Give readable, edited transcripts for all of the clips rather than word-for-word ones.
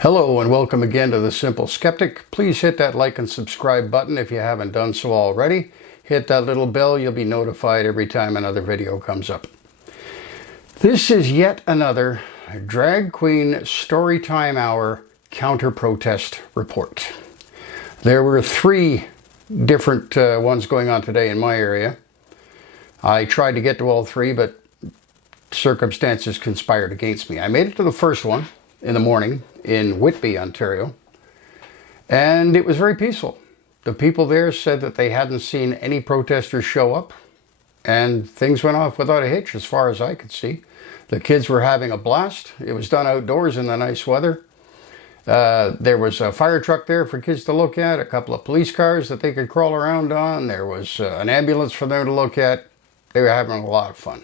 Hello and welcome again to The Simple Skeptic. Please hit that like and subscribe button if you haven't done so already. Hit that little bell, you'll be notified every time another video comes up. This is yet another Drag Queen Storytime Hour counter-protest report. There were three different ones going on today in my area. I tried to get to all three, but circumstances conspired against me. I made it to the first one in the morning in Whitby, Ontario, and it was very peaceful. The people there said that they hadn't seen any protesters show up, and things went off without a hitch as far as I could see. The kids were having a blast. It was done outdoors in the nice weather. There was a fire truck there for kids to look at, a couple of police cars that they could crawl around on. There was an ambulance for them to look at. They were having a lot of fun.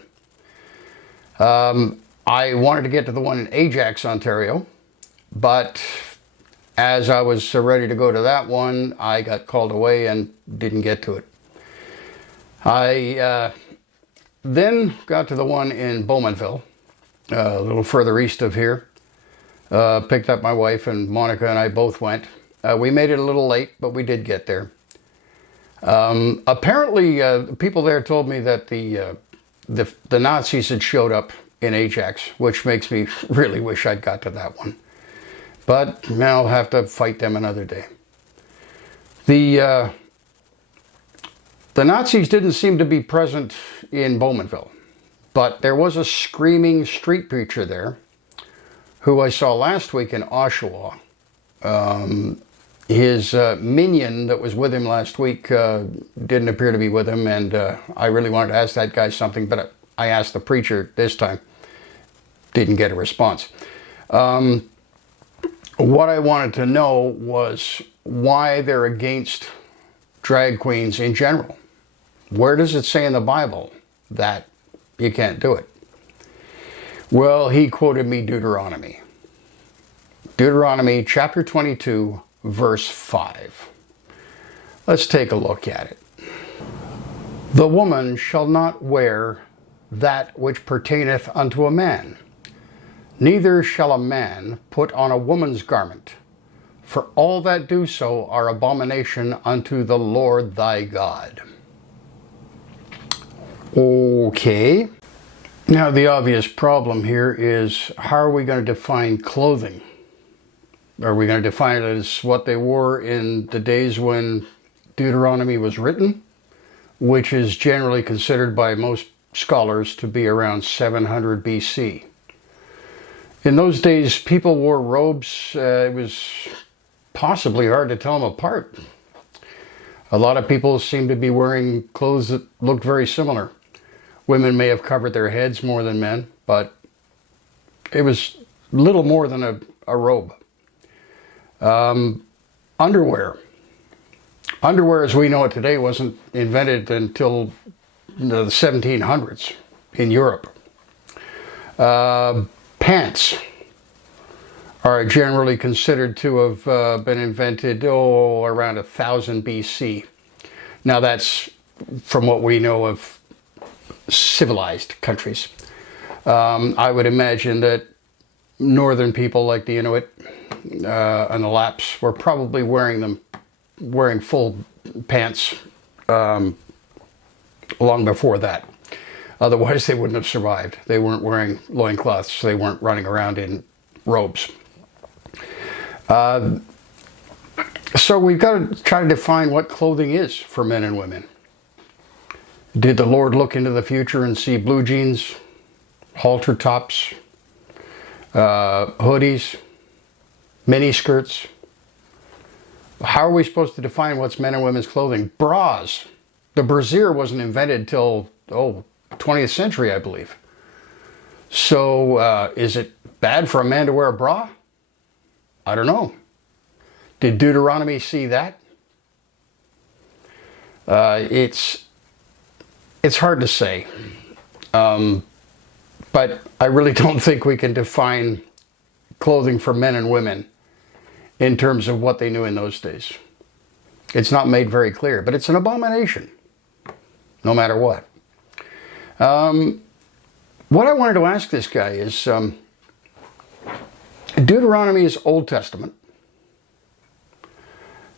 I wanted to get to the one in Ajax, Ontario, but as I was ready to go to that one, I got called away and didn't get to it. I then got to the one in Bowmanville, a little further east of here. Picked up my wife, and Monica and I both went. We made it a little late, but we did get there. Apparently, people there told me that the Nazis had showed up in Ajax, which makes me really wish I'd got to that one. But now I'll have to fight them another day. The Nazis didn't seem to be present in Bowmanville, but there was a screaming street preacher there who I saw last week in Oshawa. His minion that was with him last week didn't appear to be with him, and I really wanted to ask that guy something, but I asked the preacher this time. Didn't get a response. What I wanted to know was why they're against drag queens in general. Where does it say in the Bible that you can't do it? Well, he quoted me Deuteronomy. Deuteronomy chapter 22, verse 5. Let's take a look at it. The woman shall not wear that which pertaineth unto a man, neither shall a man put on a woman's garment, for all that do so are abomination unto the Lord thy God. Okay. Now the obvious problem here is, how are we going to define clothing? Are we going to define it as what they wore in the days when Deuteronomy was written, which is generally considered by most scholars to be around 700 BC. In those days, people wore robes. It was possibly hard to tell them apart. A lot of people seemed to be wearing clothes that looked very similar. Women may have covered their heads more than men, but it was little more than a robe. Underwear. Underwear as we know it today wasn't invented until the 1700s in Europe. Pants are generally considered to have been invented around 1000 BC. Now that's from what we know of civilized countries. I would imagine that northern people like the Inuit and the Lapps were probably wearing full pants long before that. Otherwise, they wouldn't have survived. They weren't wearing loincloths. They weren't running around in robes. So we've got to try to define what clothing is for men and women. Did the Lord look into the future and see blue jeans, halter tops, hoodies, mini skirts? How are we supposed to define what's men and women's clothing? Bras. The brassiere wasn't invented till, 20th century, I believe. So is it bad for a man to wear a bra? I don't know. Did Deuteronomy see that? It's hard to say. But I really don't think we can define clothing for men and women in terms of what they knew in those days. It's not made very clear, but it's an abomination, no matter what. What I wanted to ask this guy is, Deuteronomy is Old Testament.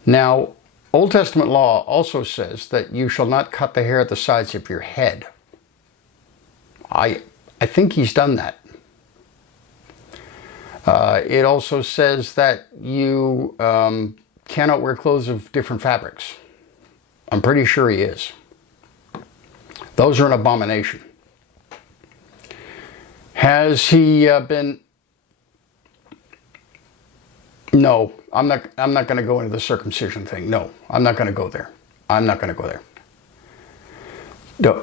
Now, Old Testament law also says that you shall not cut the hair at the sides of your head. I think he's done that. It also says that you cannot wear clothes of different fabrics. I'm pretty sure he is. Those are an abomination. Has he been... No, I'm not going to go into the circumcision thing. No, I'm not going to go there. I'm not going to go there.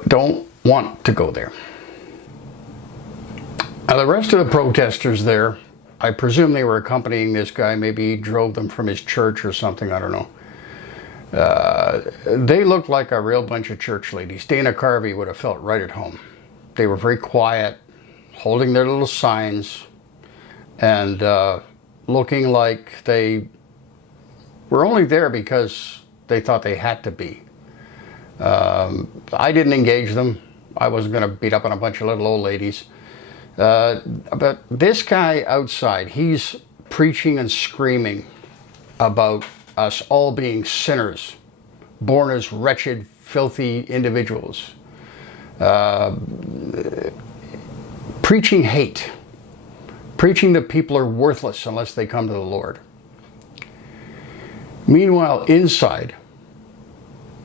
Don't want to go there. Now, the rest of the protesters there, I presume they were accompanying this guy. Maybe he drove them from his church or something. I don't know. They looked like a real bunch of church ladies. Dana Carvey would have felt right at home. They were very quiet, holding their little signs, and looking like they were only there because they thought they had to be. I didn't engage them. I wasn't going to beat up on a bunch of little old ladies. But this guy outside, he's preaching and screaming about us all being sinners, born as wretched, filthy individuals. Preaching hate. Preaching that people are worthless unless they come to the Lord. Meanwhile, inside,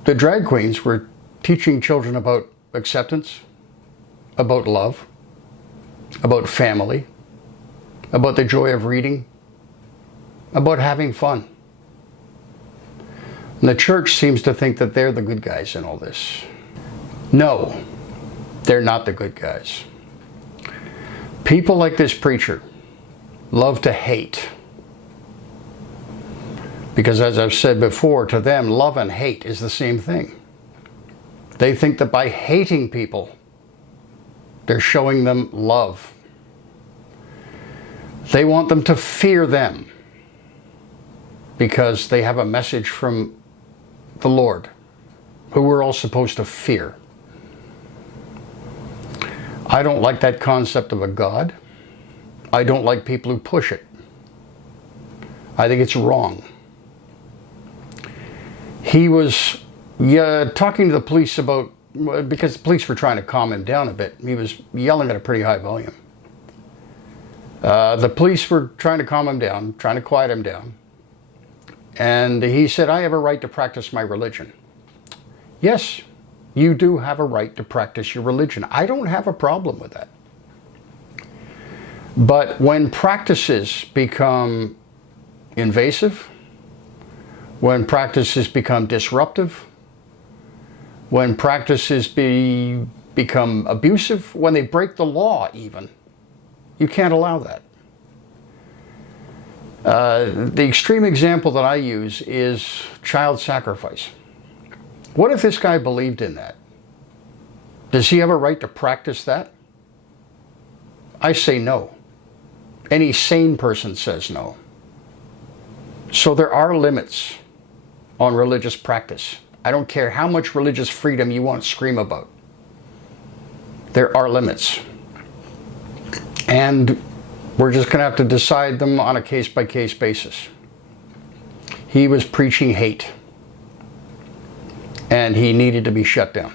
the drag queens were teaching children about acceptance, about love, about family, about the joy of reading, about having fun. And the church seems to think that they're the good guys in all this. No, they're not the good guys. People like this preacher love to hate. Because as I've said before, to them, love and hate is the same thing. They think that by hating people, they're showing them love. They want them to fear them because they have a message from the Lord, who we're all supposed to fear. I don't like that concept of a God. I don't like people who push it. I think it's wrong. He was talking to the police about, because the police were trying to calm him down a bit. He was yelling at a pretty high volume. The police were trying to calm him down, trying to quiet him down. And he said, I have a right to practice my religion. Yes, you do have a right to practice your religion. I don't have a problem with that. But when practices become invasive, when practices become disruptive, when practices become abusive, when they break the law even, you can't allow that. The extreme example that I use is child sacrifice. What if this guy believed in that? Does he have a right to practice that? I say no. Any sane person says no. So there are limits on religious practice. I don't care how much religious freedom you want to scream about. There are limits. And we're just going to have to decide them on a case-by-case basis. He was preaching hate. And he needed to be shut down.